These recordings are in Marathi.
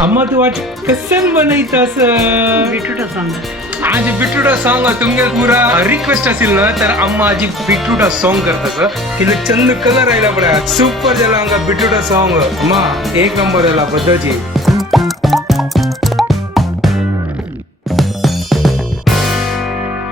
अम्मा तू आज कसन बनयतास बिटरूट सांग आज बिटरूटा सॉन्ग तुमगे पूरा रिक्वेस्ट असेल ना तर अम्मा आजी बिटरूटा सॉन्ग करतास किले चंद कलर आयला पडा सूपर जाला हांगा बिटरूटा सॉन्ग अम्मा एक नंबर आयला पद्धती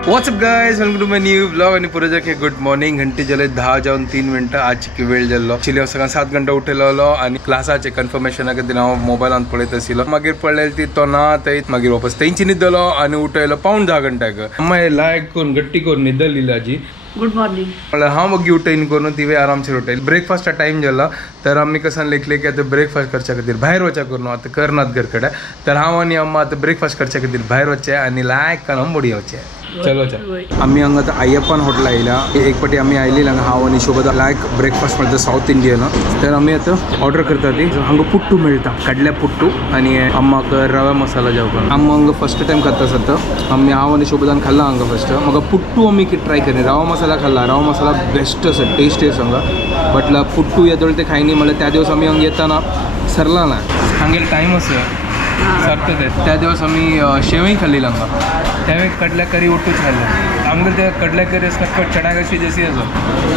what's up guys welcome to my new blog आणि पुढे के गुड मॉर्निंग घंटे झाले 10 जाऊन 3 मिनटं आजची वेळ जाल्लो ॲक्चुअली हांव सकाळी 7 घंटा उठलेलो आणि क्लासाचे कन्फर्मेशन खातीर हांव मोबायलान पळयत आशिल्लो मागीर पळयलें ती तो ना थंय मागीर वापस तेंची न्हिदलो आनी उठयलो पावण 10 घंट्याक अम्मा हे लायक करून गट्टी करून न्हिदली आजी गुड मॉर्निंग म्हणल्यार हांव मगी उठयन करून ती आरामशीर उठयली ब्रेकफास्टा टायम जाला तर आमी कसान लेखले की आतां ब्रेकफास्ट करच्या खातीर भायर वचा करून आतां करनात घर कडेन तर हांव आनी अम्मा आतां ब्रेकफास्ट करच्या खातीर भायर वचचे आनी लायक कान आंबोडी येवचे चलो आम्ही हांगा आतां अय्यप्पान हॉटेल आयल्या एक पाटी आमी आयली हांगा हांव आनी शोभा लायक ब्रेकफास्ट म्हणटा साऊथ इंडियन तर आमी आतां ऑर्डर करता ती हांगा पुट्टू मेळटा कडल्या पुट्टू आनी अम्माक रवा मसाला जेवण आम्मा हांगा फर्स्ट टायम खाता आसता आमी हांव आनी शोभदान खाल्ला हांगा फर्स्ट म्हाका पुट्टू आमी ट्राय केली रवा मसाला खाल्ला रवा मसाला बेस्ट आसा टेस्टी आसा हांगा बट पुट्टू येदोळ ते खायनी म्हणल्यार त्या दिवस आमी हांगा येताना सरला ना हांगेर टायम आसा सरता ते त्या दिवस आमी शेवय खाल्ली हांगा त्यावेळी कडल्या करी उठूच खाल्ले आमगे ते कडल्या करी असता चणा कशी जशी असो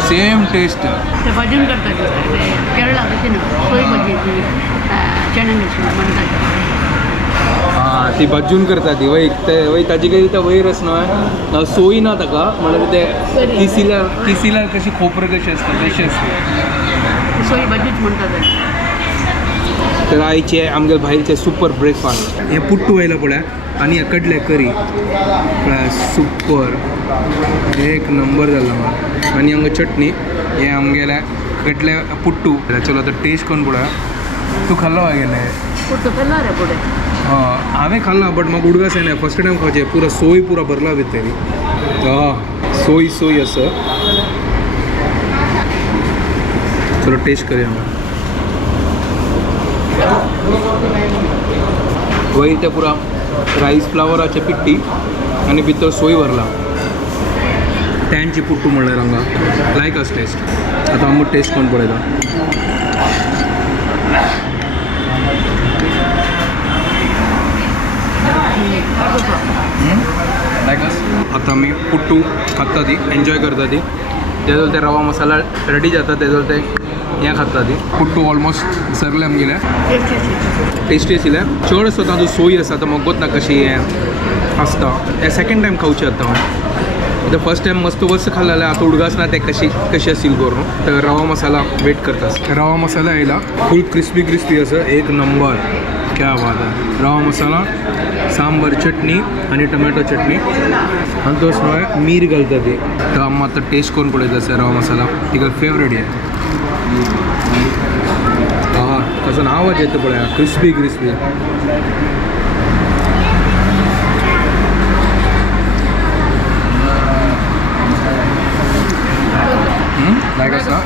सेम टेस्ट ते भजन करतात केरळा कशी ना सोय भजी चणा म्हणतात हां ती भाजून करता ती वय ते वय ताजी काही त्या वयर आसना सोय ना ताका म्हणल्यार ते किसिल्यार कशी खोबरं कशी असता तशी असते सोय भजीच म्हणतात तर आयचे आमगे भायरचे सुपर ब्रेकफास्ट हे पुट्टू व्हायला पळय आणि हे कडले करी पळय सुपर एक नंबर जाला म्हाका आनी हांगा चटणी हे आमगेले कडले पुट्टू चलो आतां टेस्ट करून पळय तूं खाल्लो काय गेले पुट्टू खाल्ला रे पुढे हांवें खाल्ला बट म्हाका उडगास येना फर्स्ट टायम खावचे पुरा सोय पुरा भरला भितर सोय सोय आसा चलो टेस्ट करूया वयर ते पुरा राईस फ्लावराचे पिट्टी आनी भितर सोय भरला त्यांची पुट्टू म्हणल्यार हांगा लायक अस टेस्ट आतां आमी टेस्ट करून पळयता लायक अस आतां आमी पुट्टू खाता ती एन्जॉय करता ती तेजो ते रवा मसाला रेडी जाता तेजो ते हें खाता ती पुट्टू ऑलमोस्ट सरले आमगेले टेस्टी आशिल्लें चड आसा ताजो सोय आसा आतां म्हाका ना कशी हें आसता हें सेकेंड टायम खावचें आतां हांव आतां फर्स्ट टायम मस्त वर्स खाल्लें जाल्यार आतां उडगास ना तें कशी आशिल्ली करून तर रवा मसाला वेट करता रवा मसाला येयला फूल क्रिस्पी आसा एक नंबर क्या बात आहे रवा मसाला सांबर चटणी आणि टमॅटो चटणी आणि तो सगळं मीर घालता ती तर आम्ही आता टेस्ट करून पळयता सर रवा मसाला तिका फेवरेट आहे हा कसं आवाज येतं पळय क्रिस्पी लायक आसा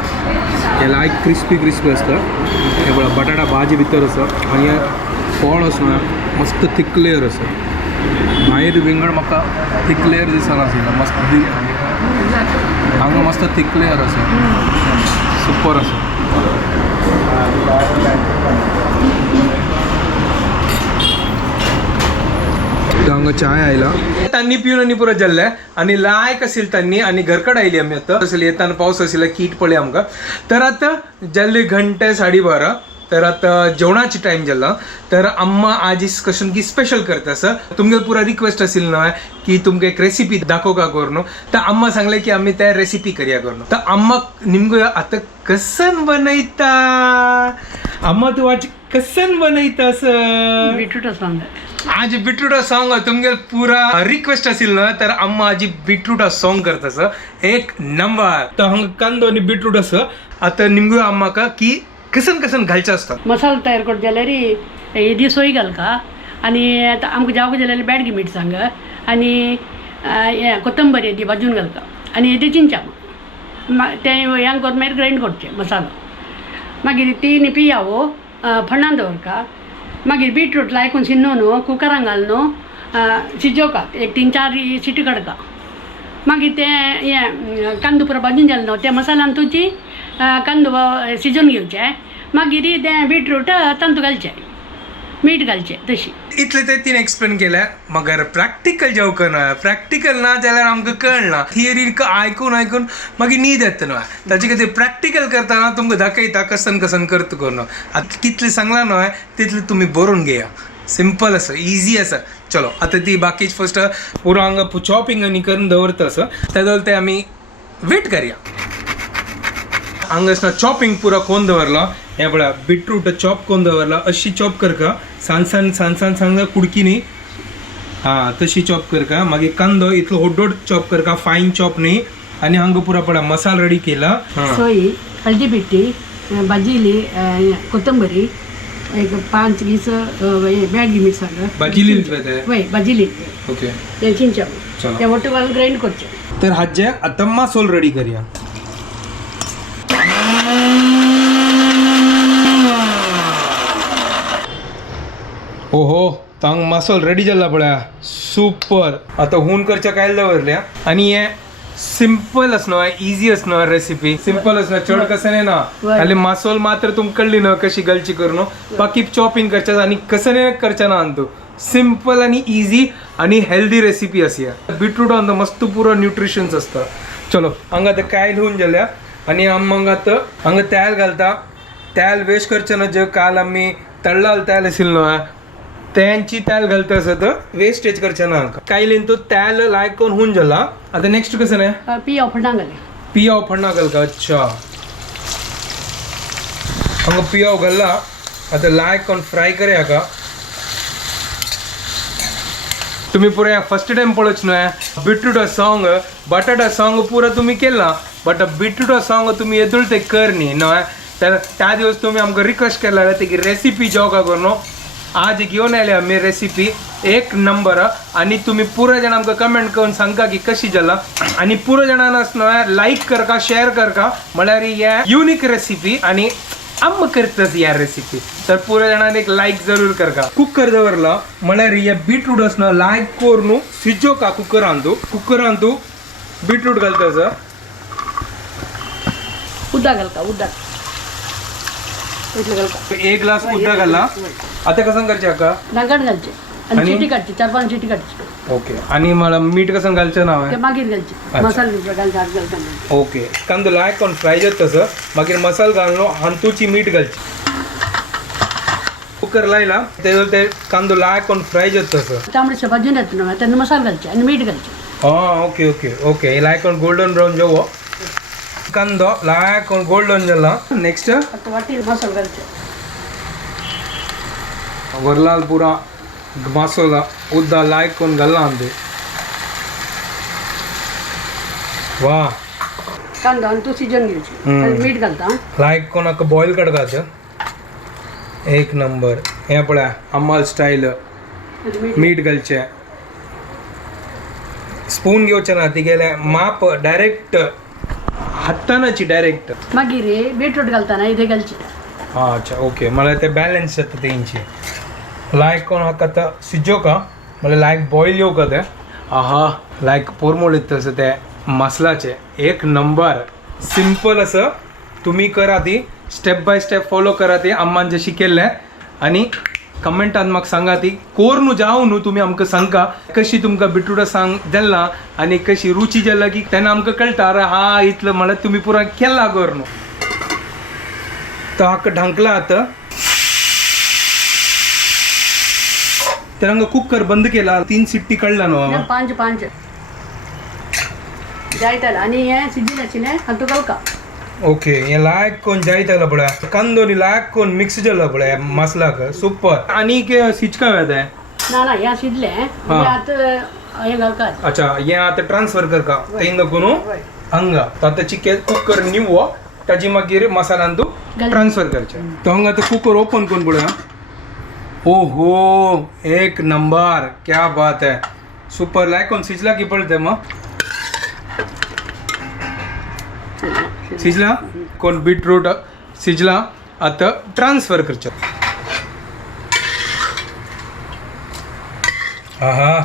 हे लायक क्रिस्पी आसता हे पळय बटाटा भाजी भितर आसा आनी फळ आसा मस्त थिक लेयर आसा भायर विंगड म्हाका थिक लेयर दिसनाशिल्लो मस्त हांगा मस्त थिक लेयर आसा सुपर आसा हांगा चाय आयला तांणी पिवन आनी पुरो जाल्ले आनी लायक आशिल्ली तांणी आनी घरकड आयली आमी आतां आसली येताना पावस आशिल्लो कीट पळय आमकां तर आतां जाल्ली घंटे 12:30 तर आता जेवणाची टाइम जाला तर अम्मा आज इस क्वेश्चन की स्पेशल करता सर तुमगे पूरा रिक्वेस्ट असेल ना की तुमगे एक रेसिपी दाखव का करून तर अम्मा सांगले की आम्ही त्या रेसिपी करूया करून तर अम्मा निमगो आता कसन बनयता अम्मा तू आज कसन बनयतास बिटरूट सांग आज बिटरूटा सॉन्ग तुमगे पूरा रिक्वेस्ट असेल ना तर अम्मा आज बिटरूटा सॉन्ग करतास एक नंबर तर हांगा कांदो आनी बिटरूट आसा आता निमगो अम्माका की कसन घालचे असतात मसाला तयार करता जाल्यार येदी सोय घाल का आनी आतां आमकां जावं जाल्यार बॅडगी मीठ सांग आनी हें कोथंबरी येदी भाजून घालता आनी येदी चिंचा तें हें करून मागीर ग्रायंड करचें मसालो मागीर तीन पियावो फणान दवरका मागीर बिटरूट लायकून शिन्नो न्हू कुकरान घाल न्हू शिजोवका एक 3-4 सिटी काडका मागीर तें हें कांदो पुरो भाजून जालें न्हू त्या मसाल्यान तुजी कांदो शिजोवन घेवचें मागीर तें बिटरूट तांतूं घालचें मीठ घालचें तशी. इतले ते तीन एक्सप्लेन केल्या मगर प्रॅक्टिकल जेव करना प्रॅक्टिकल ना जाल्यार आमकां कळना थियरी आयकून मागीर न्हीद येता न्हय ताचे खातीर प्रॅक्टिकल करतना तुमकां दाखयता कसन करता करून आतां कितलें सांगलां न्हय तितलें तुमी बरोवन घेया सिंपल आसा इजी आसा. चलो आतां ती बाकीच फर्स्ट पुरो हांगा चॉपिंग आनी करून दवरता असो तेदोल ते आमी वेट करया. हांगासना चॉपिंग पुरो कोन्न दवरलो हे पळय बीटरूट चॉप कोन्न दवरला अशी चॉप करका सान कुडकीनी हां तशी चॉप करका. मागीर कांदो इतलो होड्डोड चॉप करका फायन चॉप न्ही. आनी हांगा पुरो पळय मसालो रेडी केला. सोयी हळदी पिट्टी बाजिली कोथंबरी एक 5-20 बॅडगी मिरसांग बाजिली वय बाजिली ओके ते चिंचा ते वोट घालून ग्राइंड करचे. तर हाजे आतां मसालो रेडी करया. ओहो तांग मसालो रेडी जाला पळय सुपर. आतां हून करच्या काय दवरल्या आनी हे सिंपल असनो इजी असनो रेसिपी सिंपल असनो चड कसं ना खाली मसालो मात्र तुमकां कळली ना कशी घालची करून बाकी चॉपिंग करच्या आनी कसं करच्या ना तू सिंपल आनी इजी आनी हेल्दी रेसिपी अशी बीटरूट अंत मस्त पुरो न्यूट्रिशन्स असता. चलो हांगा आतां कायल होऊन गेल्या आनी आमकां आतां हांगा तेल घालता. तेल वेस्ट करचें ना जे काल आमी तळ्ळाल तेल आशिल्लो न्हय त्यांची तेल घालता असत वेस्टेज करचे ना हांकां कायलीन तो तेल लायक करून होऊन जाला. आता नेक्स्ट कसं नाही पिया फडना घाले पियाव फडना घालता. अच्छा हांगा पियाव घालला आता लायक करून फ्राय करया का तुम्ही पुरे फर्स्ट टाइम पळोवच न्हय बीटरूट सॉंग बटाटा सॉंग पुरो तुम्ही केला बट बीटरूट सॉंग तुम्ही येदुळ ते कर न्ही न्हय तर त्या दिवस तुम्ही आमकां रिक्वेस्ट केला तेकी रेसिपी जो का करून आज घेऊन आले आम्ही रेसिपी एक नंबर आणि तुम्ही पुरो जण आमकां कमेंट करून सांगा की कशी जाला आणि पुरो जणांना लाईक करका शेअर करका म्हळ्यार या युनिक रेसिपी आणि आम्ही करतस या रेसिपी तर पुरो जणांना एक लाईक जरूर करका. कुकर दवरला म्हळ्यार या बीटरूट असना लायक करून सिजो का कुकर तू बीटरूट घालतस उदक घालता उदक एक ग्लास उदक घाला. आता कसं करचे का नागड घालचे आणि चिटी काढची 4-5 चिटी काढची. ओके आणि मला मीठ कसं घालचं नाव ते मागीर घालचे मसाला घालता घालता ओके कांदो लायक करून फ्राय जात तसं मागीर मसाला घालून हांतूची मीठ घालची. कुकर लायला ते कांदो लायक करून फ्राय जात तसं तांबडे भाजून येत ना त्यांना मसाला घालचे आणि मीठ घालचे. हां ओके ओके ओके हे लायक करून गोल्डन ब्राऊन जेवो कांदो लायक करून गोल्डन जाला. नेक्स्ट आता वाटी मसाला घालचे वरलाल पुरा मसाला उद्दा लायक करून घालला आमचे वा कांदा आणि तो शिजन घ्यायची आणि मीठ घालता लायक करून हाका बॉयल काडपाचें एक नंबर. हे पळय अम्माल स्टाईल मीठ घालचें स्पून घेवचें ना ती गेले माप डायरेक्ट हातानाची डायरेक्ट मागीर बीटरूट घालतना इथे घालचे. हां अच्छा ओके मला ते बॅलन्स जाता तेंची लायक करून हाका आतां सिजो का मला लायक बॉयल येऊ का ते आहा लायक पोरमोळ येता तसं ते मसलाचे एक नंबर सिंपल असं तुम्ही करा ती स्टेप बाय स्टेप फॉलो करा ती अम्मान जशी केल्लें आनी कमेंटान म्हाका सांगा ती कोर न्हू जावं न्हू तुमी आमकां सांगा कशी तुमकां बीटरूट सांग जाल्ला आनी कशी रुची जाला की तेन्ना आमकां कळटा अरे हा इतलं म्हणल्यार तुमी पुरो केला कोर न्हू. तर हाका ढांकला आतां तर हांगा कुकर बंद केला 3 सिट्टी काडला न्हू 5 जायताला आणि हे शिजून आशिल्लें आनी तो घालका. ओके हे लायक कोण जायतालो पळय कांदो न्ही लायक कोण मिक्स जाला पळय मसलाक सुपर आनी सिचका वेता ना हे शिजलें आतां हे घालता. अच्छा हे आतां ट्रान्सफर करका तेंग कोनू हांगा आतां चिकेन कुकर निवो ताजी मागीर मसालान तूं ट्रान्सफर करचें. तो हांगा आतां कुकर ओपन करून पळया ओहो एक नंबर क्या बात है सुपर लायक कोण सिजला की पळते मग सिजला कोण बीटरूट सिजला आता ट्रान्सफर करचे. आहा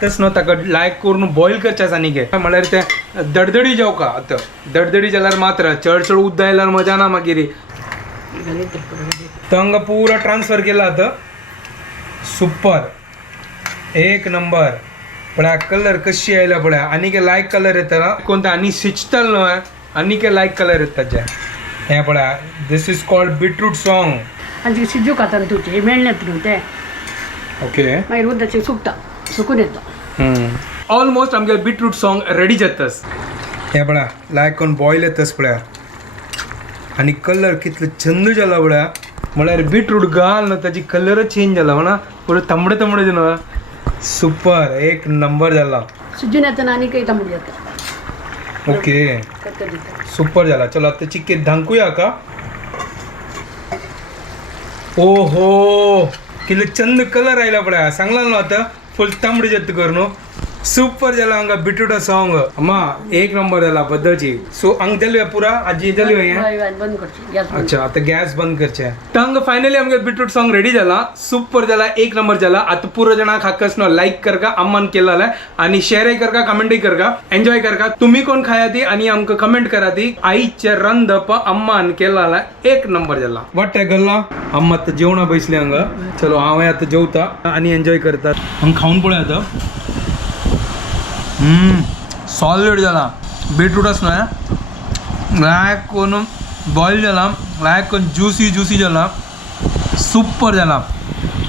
आताच न्हू ताका लायक करून बॉईल करचें आनी घे म्हळ्यार तें दडदडी जावका आतां दडदडी जाल्यार मात्र चड चड उदक आयल्यार मजा ना मागीर तंग पुरा ट्रान्सफर केला आतां सुपर एक नंबर पळय कलर कशी आयला पळय आनी के लायक कलर येता ना कोणता आनी सिचतल न्हू आनी के लायक कलर येता ताचे हें पळय दिस इज कॉल्ड बीटरूट सॉंग आनी शिजू खाता तुजे मेळनात न्हू ते ओके मागीर उदकाचें सुकता सुकून येता ऑलमोस्ट आमगे बीटरूट सॉंग रेडी जातास हे पळय लायक करून बॉयल येतास पळय आनी कलर कितलो छंद जाला पळय म्हळ्यार बीटरूट घाल ना ताची कलरच चेंज जाला म्हणा पुरो तांबडे तांबडे न्हू सुपर एक नंबर जाला शिजून येतना आनी काही तांबडी येता ओके सुपर जाला चलो आता चिक्के धांकुया का ओहो कितलो चंद कलर आयला पळय सांगला न्हू आता फुल तांबडी जत कर न्हू सुपर जाला हांगा बीटरूटा सॉंग अम्मा एक नंबर जाला बद्दलची सो हांग जालुया पुरा आजी जालुया हें बंद करची गॅस अच्छा आता गॅस बंद करचे तंग फायनली आमगे बीटरूट सॉंग रेडी जाला सुपर जाला एक नंबर जाला आता पुरो जना खाकस नो लाईक करका अम्मान केला आणि शेअरही करका कमेंटही करका एन्जॉय करका तुम्ही कोण खाया ती आणि आमक कमेंट करा ती आईचे रंधप अम्मान केला एक नंबर जाला वाटतंय गल्ला अम्मा आता जेवणा बसली हांगा चलो हांव आता जेवता आणि एन्जॉय करतात हांग खाऊन पळय आता सॉलिड जाला बीटरूटच न्हू लायक कोण बॉईल जाला लायक कोण ज्युसी जाला सुपर जाला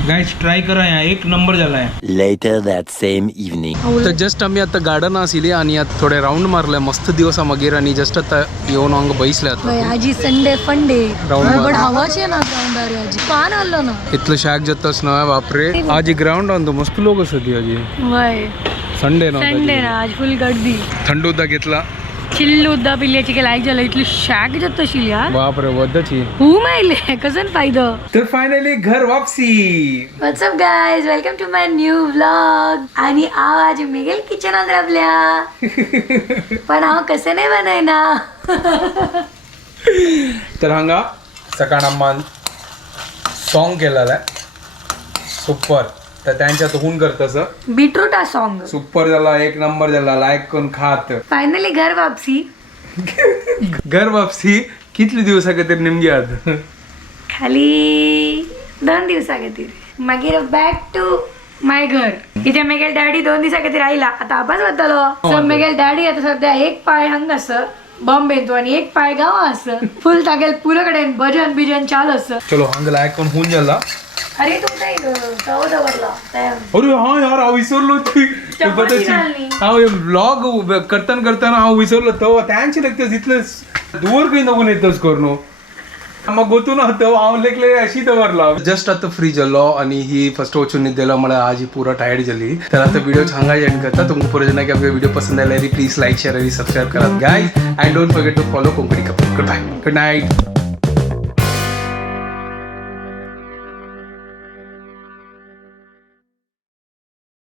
गाइस ट्राय करा या एक नंबर जाला Later that same evening. तर जस्ट आम्ही आता गार्डन आसिली आणि आता थोडे राऊंड मारले मस्त दिवस मागीर आणि जस्ट आता येऊन हांगा बसले आता आजी संडे फंडे Round बट मार. हवाचे ना ग्राउंडार आजी पान आलं ना इतलं शाक जातास ना बापरे आज ग्राउंड आणतो मस्त लोक असते आजी वय संडे ना संडे ना आज फुल गर्दी थंड उदक घेतला चिल्ल उद्दा पिल्ल्याची की लायक झालं इतली शाक जात तशी यार बापरे वद्दाची हू मायले कसं फायदा तर फायनली घर वापसी what's up guys welcome to my new vlog आणि हांव आज मेगेल किचनात राबल्या पण हांव कसे नाही बनयना तर हांगा सकाळ अम्मान सॉंग केलेलं आहे सुपर तर त्यांच्यात होऊन करतस बीटरूट हा सॉन्ग सुपर झाला एक नंबर झाला लायक करून खात फायनली घर वापसी घर वापसी कितले दिवस खातीर निमगे आत खाली 2 दिवसा खातीर मागीर बॅक टू माय घर इथे मेगेल डॅडी 2 दिवसा खातीर आयला आता आपास वतलो सो मेगेल डॅडी आता सध्या एक पाय हांग आस बॉम्बेंत आणि एक पाय गांवा आस फुल तागेल पुरो कडेन भजन बिजन चालू आस चलो हांग लायक करून होऊन जाला अरे तू नाही तव दवरला अरे हा यार हांव विसरलो ती चपाती घालली. हांव व्लॉग करताना हांव विसरलो तो त्यांचे लागते इतलं दूर काही नको येतच करून मग गोतून होतो हांव लेकले अशी दवरला जस्ट आता फ्री जालो आणि ही फर्स्ट वचून दिला मला आज ही पूरा टायर्ड झाली तर आता व्हिडिओ हांगा एंड करता तुमको पूरा जना की व्हिडिओ पसंद आला प्लीज लाईक शेअर आणि सबस्क्राईब करा guys and don't forget to follow Konkani couple goodbye good night